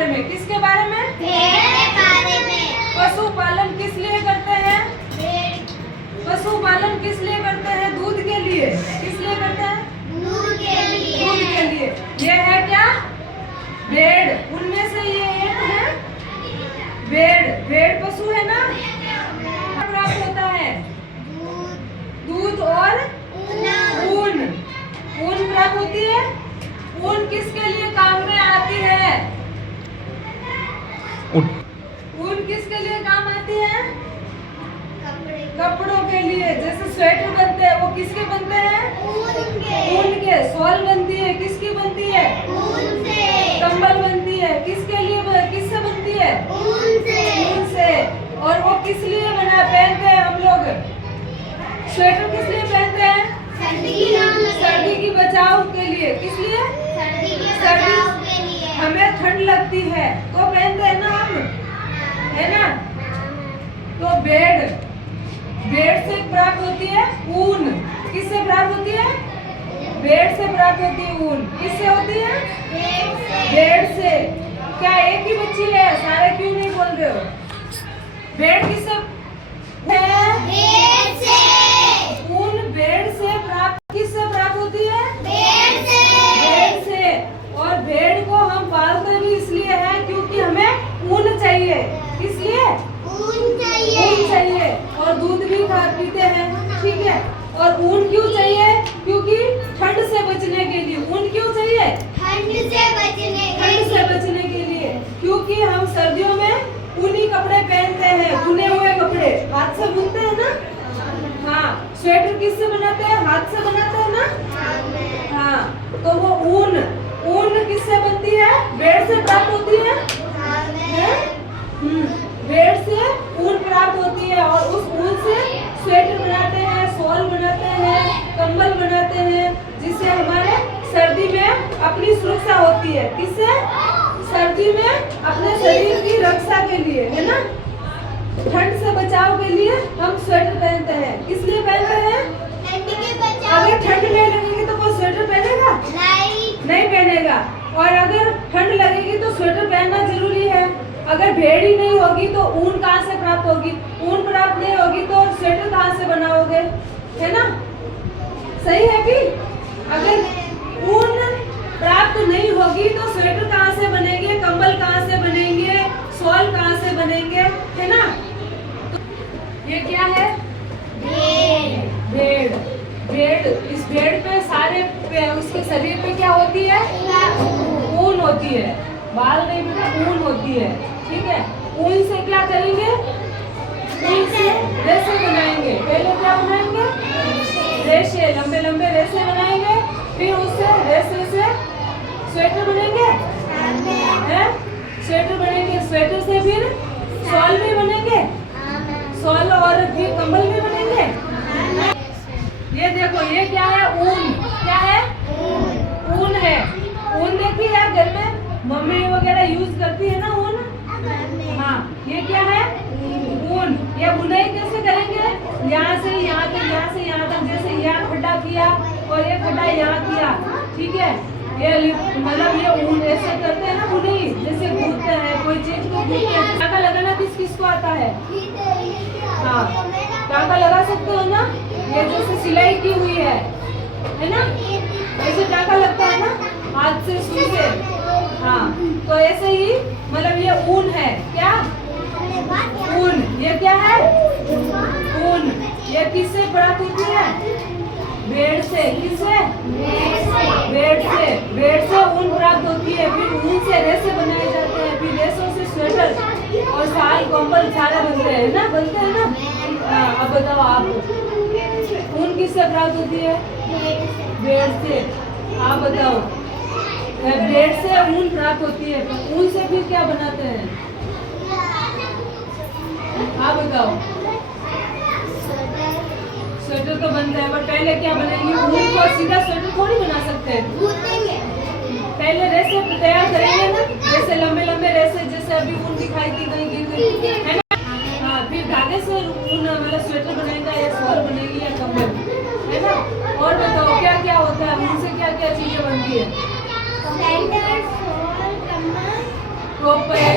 बारे में। किसके बारे में? भेड़ के बारे में। पशुपालन किस लिए करते हैं? पशुपालन किस लिए करते हैं? दूध के लिए। किस लिए करते हैं? दूध के लिए। दूध के लिए। ये है क्या? भेड़। उनमें से ये एक है भेड़। भेड़ पशु है ना? प्राप्त होता है दूध और ऊन। ऊन प्राप्त होती है। ऊन किसके लिए काम में आती है? ऊन किसके लिए काम आती है? कपड़ों के लिए। जैसे स्वेटर बनते हैं, वो किसके बनते हैं? ऊन के। शॉल बनती है, किसकी बनती है? ऊन से। कंबल बनती है, किसके लिए किससे बनती है? ऊन से। और वो किस लिए पहनते हैं हम लोग? स्वेटर किस लिए पहनते हैं? सर्दी की बचाव के लिए। किस लिए? सर्दी हमें ठंड लगती है तो पहनते हैं ना हम, है ना? तो भेड़ से प्राप्त होती है ऊन। किससे प्राप्त होती है? भेड़ से प्राप्त होती है ऊन। किससे होती है? भेड़ से। क्या एक ही बच्ची है? सारे क्यों नहीं बोल रहे हो? भेड़ किससे ऊन भेड़ से प्राप्त। किससे प्राप्त होती है? भेड़ से। और भेड़ को हम पालते भी इसलिए है क्योंकि हमें ऊन चाहिए। किस लिए? ऊन चाहिए। और दूध भी खा पीते हैं, ठीक है। और ऊन क्यों चाहिए? क्योंकि ठंड से बचने के लिए। ऊन क्यों चाहिए? ठंड से बचने के लिए। क्योंकि हम सर्दियों में ऊनी कपड़े पहनते हैं, बुने हुए कपड़े। हाथ से बुनते हैं ना? हाँ। स्वेटर किससे बनाते हैं? हाथ से बनाते हैं ना? हाँ। तो वो ऊन किससे बनती है? भेड़ से प्राप्त होती है। भेड़ से ऊन प्राप्त होती है और उस ऊन से स्वेटर बनाते हैं, शॉल बनाते हैं, कंबल बनाते हैं, जिससे हमारे सर्दी में अपनी सुरक्षा होती है। किससे? सर्दी में अपने शरीर की रक्षा के लिए, है ना? ठंड से बचाव के लिए हम स्वेटर पहनते हैं। किस लिए पहनते हैं? अगर ठंड नहीं लगेगी तो कोई स्वेटर पहनेगा? नहीं पहनेगा। और अगर ठंड लगेगी तो स्वेटर पहनना जरूरी है। अगर भेड़ ही नहीं होगी तो ऊन कहाँ से प्राप्त होगी? ऊन प्राप्त नहीं होगी तो स्वेटर कहाँ से बनाओगे? है ना? सही है कि? अगर ऊन प्राप्त नहीं होगी तो स्वेटर कहाँ से बनेंगे? कंबल कहाँ से बनेंगे? शॉल कहाँ से बनेंगे? है ना? ये क्या है? भेड़। इस भेड़ पे सारे उसके शरीर पे क्या होती है? ऊन होती है। बाल नहीं बेटा, ऊन होती है, ठीक है। ऊन से क्या करेंगे? ऊन से रेशे बनाएंगे। पहले क्या बनाएंगे? रेशे, लंबे लंबे रेशे बनाएंगे। फिर उससे रेशे से स्वेटर बनेंगे, हैं? स्वेटर बनेंगे। स्वेटर से फिर शॉल भी बनेंगे, शॉल और फिर कंबल भी बनेंगे। ये देखो, ये क्या है? ऊन। क्या है? ऊन है। ऊन देखिए यार, घर में मम्मी वगैरह यूज करती है ना ऊन। हाँ, ये क्या है? ऊन। ये बुनाई कैसे करेंगे? यहाँ से यहाँ तक, यहाँ से यहाँ तक। जैसे यहाँ खड्डा किया और ये खड्डा यहाँ किया, ठीक है। ये मतलब ये ऊन ऐसे करते हैं ना बुनाई, जैसे गूंथते हैं कोई चीज को गूंथते हैं। टाका लगाना किसको आता है? हाँ, टाका लगा सकते हो ना? ये जैसे सिलाई की हुई है ना? ऐसे टाका लगता है ना हाथ से, सुई से। हाँ, तो ऐसे ही मतलब ये ऊन है। क्या? ऊन। ये क्या है? ऊन। ये किससे प्राप्त होती है? भेड़ से। किससे? भेड़ से ऊन प्राप्त होती है। फिर ऊन से रेशे बनाए जाते हैं। फिर रेशों से स्वेटर और शाल, कंबल सारे बनते हैं ना? बनते हैं ना? हाँ, अब बताओ आप, ऊन किससे प्राप्त होती है? भेड़ से। आप बताओ, भेड़ से ऊन प्राप्त होती है। ऊन से फिर क्या बनाते हैं? आप बताओ। स्वेटर तो बनता है, पर पहले क्या बनेंगे? ऊन को सीधा स्वेटर थोड़ी बना सकते हैं। पहले रेशे तैयार करेंगे ना, जैसे लंबे लंबे रेशे, जैसे अभी ऊन दिखाई दी गई, गिर गई, है ना? हाँ, फिर धागे से ऊन मतलब स्वेटर बनेगा या शॉल बनेगी या कंबल, है ना? और बताओ क्या क्या होता है ऊन से? क्या क्या चीजें बनती है? टोपे